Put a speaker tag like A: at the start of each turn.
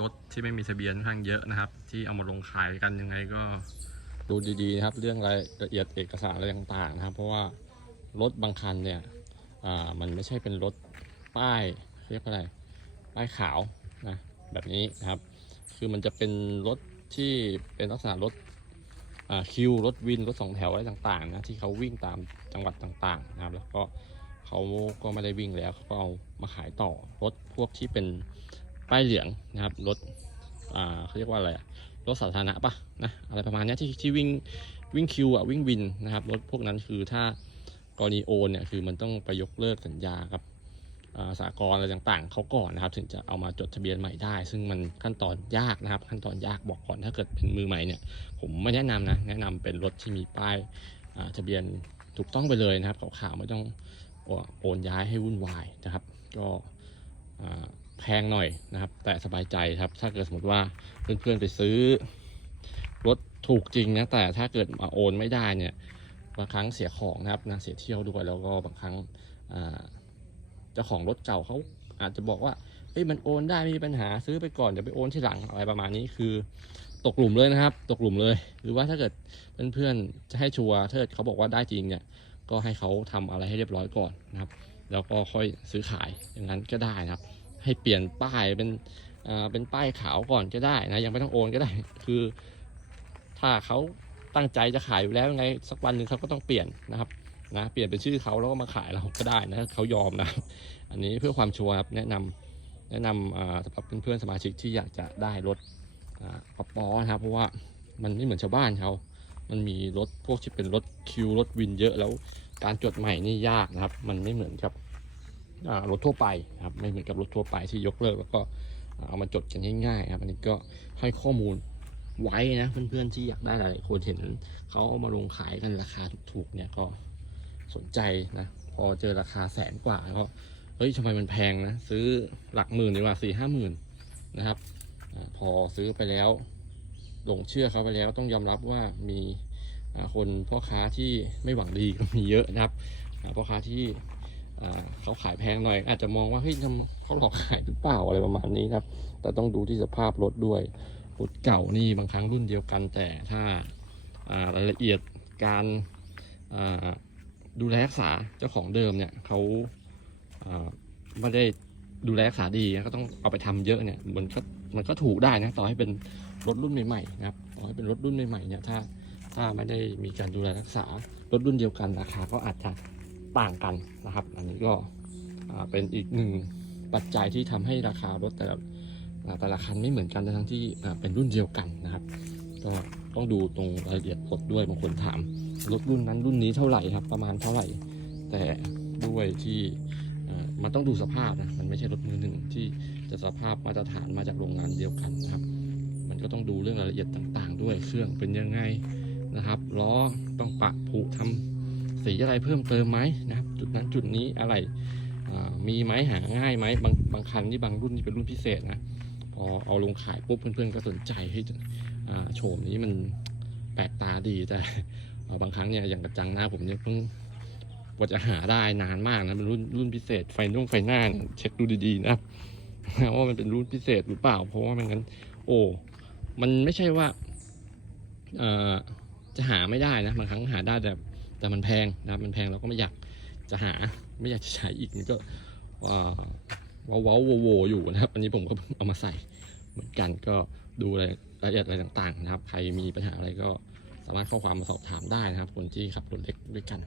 A: รถที่ไม่มีทะเบียนค่อนข้างเยอะนะครับ ที่เอามาลงขายกันยังไงก็ดูดีๆนะครับ เรื่องรายละเอียดเอกสารอะไรต่างๆนะครับ เพราะว่ารถบางคันเนี่ยมันไม่ใช่เป็นรถป้ายเรียกอะไรป้ายขาวนะแบบนี้นะครับ คือมันจะเป็นรถที่เป็นลักษณะรถคิวรถวินรถสองแถวอะไรต่างๆนะที่เขาวิ่งตามจังหวัดต่างๆนะครับ แล้วก็เขาก็ไม่ได้วิ่งแล้วเขาก็เอามาขายต่อรถพวกที่เป็น ป้ายเหลืองนะครับรถอ่าเขาเรียกว่าอะไรรถสาธารณะปะนะอะไรประมาณนี้ที่ที่วิ่งวิ่งคิวอะวิ่งวินนะครับรถพวกนั้นคือถ้ากรณีโอนเนี่ยคือมันต้องไปยกเลิกสัญญากับสากลอะไรต่างๆเขาก่อนนะครับ ถึงจะเอามาจดทะเบียนใหม่ได้ ซึ่งมันขั้นตอนยากนะครับ ขั้นตอนยากบอกก่อนถ้าเกิดเป็นมือใหม่เนี่ย ผมไม่แนะนำนะแนะนำเป็นรถที่มีป้ายทะเบียนถูกต้องไปเลยนะครับขาวๆไม่ต้องโอนย้ายให้วุ่นวายนะครับ ก็ แพงหน่อยนะครับ แต่สบายใจครับ ถ้าเกิดสมมติว่าเพื่อนๆไปซื้อรถถูกจริงนะแต่ถ้าเกิดมาโอนไม่ได้เนี่ยบางครั้งเสียของนะครับนะเสียเที่ยวด้วยแล้วก็บางครั้งเจ้าของรถเก่าเขาอาจจะบอกว่าเฮ้ยมันโอนได้ไม่มีปัญหาซื้อไปก่อนเดี๋ยวไปโอนที่หลังอะไรประมาณนี้คือตกหลุมเลยนะครับ ตกหลุมเลย หรือว่าถ้าเกิดเพื่อนๆจะให้ชัวร์ถ้าเกิดเขาบอกว่าได้จริงเนี่ยก็ให้เขาทำอะไรให้เรียบร้อยก่อนนะครับ แล้วก็ค่อยซื้อขายอย่างนั้นก็ได้นะครับ ให้เปลี่ยนป้ายเป็นอ่าเป็นป้ายขาวก่อนก็ได้นะยังไม่ต้องโอนก็ได้ คือ ถ้าเขาตั้งใจจะขายอยู่แล้วยังไงสักวันหนึ่งเขาก็ต้องเปลี่ยนนะครับนะเปลี่ยนเป็นชื่อเขาแล้วก็มาขายเราก็ได้นะเขายอมนะ อันนี้เพื่อความชัวร์ครับแนะนำแนะนำอ่าสำหรับเพื่อนๆสมาชิกที่อยากจะได้รถอ่าปอปอนะครับเพราะว่ามันไม่เหมือนชาวบ้านเขา มันมีรถพวกที่เป็นรถคิวรถวินเยอะแล้วการจดใหม่นี่ยากนะครับ มันไม่เหมือนกับ รถทั่วไปครับไม่เหมือนกับรถทั่วไปที่ยกเลิกแล้วก็เอามาจดกันง่ายๆครับอันนี้ก็ให้ข้อมูลไว้นะเพื่อนๆที่อยากได้หลายคนเห็นเขาเอามาลงขายกันราคาถูกๆเนี่ยก็สนใจนะพอเจอราคาแสนกว่าก็เฮ้ยทำไมมันแพงนะซื้อหลักหมื่นดีกว่าสี่ห้าหมื่นนะครับอพอซื้อไปแล้วหลงเชื่อเขาไปแล้วต้องยอมรับว่ามีคนพ่อค้าที่ไม่หวังดีก็มีเยอะนะครับพ่อค้าที่ เขาขายแพงหน่อย อาจจะมองว่าเฮ้ยทำเขาหลอกขายหรือเปล่าอะไรประมาณนี้ครับ แต่ต้องดูที่สภาพรถด้วยรถเก่านี่บางครั้งรุ่นเดียวกันแต่ถ้ารายละเอียดการดูแลรักษาเจ้าของเดิมเนี่ยเขาไม่ได้ดูแลรักษาดีก็ต้องเอาไปทำเยอะเนี่ยมันก็มันก็ถูกได้นะต่อให้เป็นรถรุ่นใหม่ๆนะครับต่อให้เป็นรถรุ่นใหม่ๆเนี่ยถ้าถ้าไม่ได้มีการดูแลรักษารถรุ่นเดียวกันราคาก็อาจจะ ต่างกันนะครับ อันนี้ก็เป็นอีกหนึ่งปัจจัยที่ทำให้ราคารถแต่ละแต่ละคันไม่เหมือนกันทั้งที่เป็นรุ่นเดียวกันนะครับ ก็ต้องดูตรงรายละเอียดรถด้วยบางคนถามรถรุ่นนั้นรุ่นนี้เท่าไหร่ครับ ประมาณเท่าไหร่ แต่ด้วยที่มันต้องดูสภาพนะมันไม่ใช่รถมือหนึ่งที่จะสภาพมาตรฐานมาจากโรงงานเดียวกันนะครับ มันก็ต้องดูเรื่องรายละเอียดต่าง ๆ ด้วยเครื่องเป็นยังไงนะครับล้อต้องปะผุทำ สีอะไรเพิ่มเติมไหมนะครับ จุดนั้นจุดนี้อะไรมีไหมหาง่ายไหมบางบางคันที่บางรุ่นที่เป็นรุ่นพิเศษนะพอเอาลงขายปุ๊บเพื่อนๆก็สนใจให้โฉมนี้มันแปลกตาดีแต่บางครั้งเนี่ยอย่างกระจังหน้าผมเนี่ยเพิ่งกว่าจะหาได้นานมากนะเป็นรุ่นรุ่นพิเศษไฟนุ่งไฟหน้าเนี่ยเช็คดูดีๆนะครับว่ามันเป็นรุ่นพิเศษหรือเปล่า เพราะว่าไม่งั้น โอ้มันไม่ใช่ว่าจะหาไม่ได้นะบางครั้งหาได้แต่ แต่มันแพงนะครับมันแพงเราก็ไม่อยากจะหาไม่อยากจะใช้อีกมันก็ว้าวว้าวโวโวอยู่นะครับอันนี้ผมก็เอามาใส่เหมือนกันก็ดูรายละเอียดอะไรต่างๆ นะครับ ใครมีปัญหาอะไรก็สามารถข้อความมาสอบถามได้นะครับ คนที่ขับรถเล็กด้วยกัน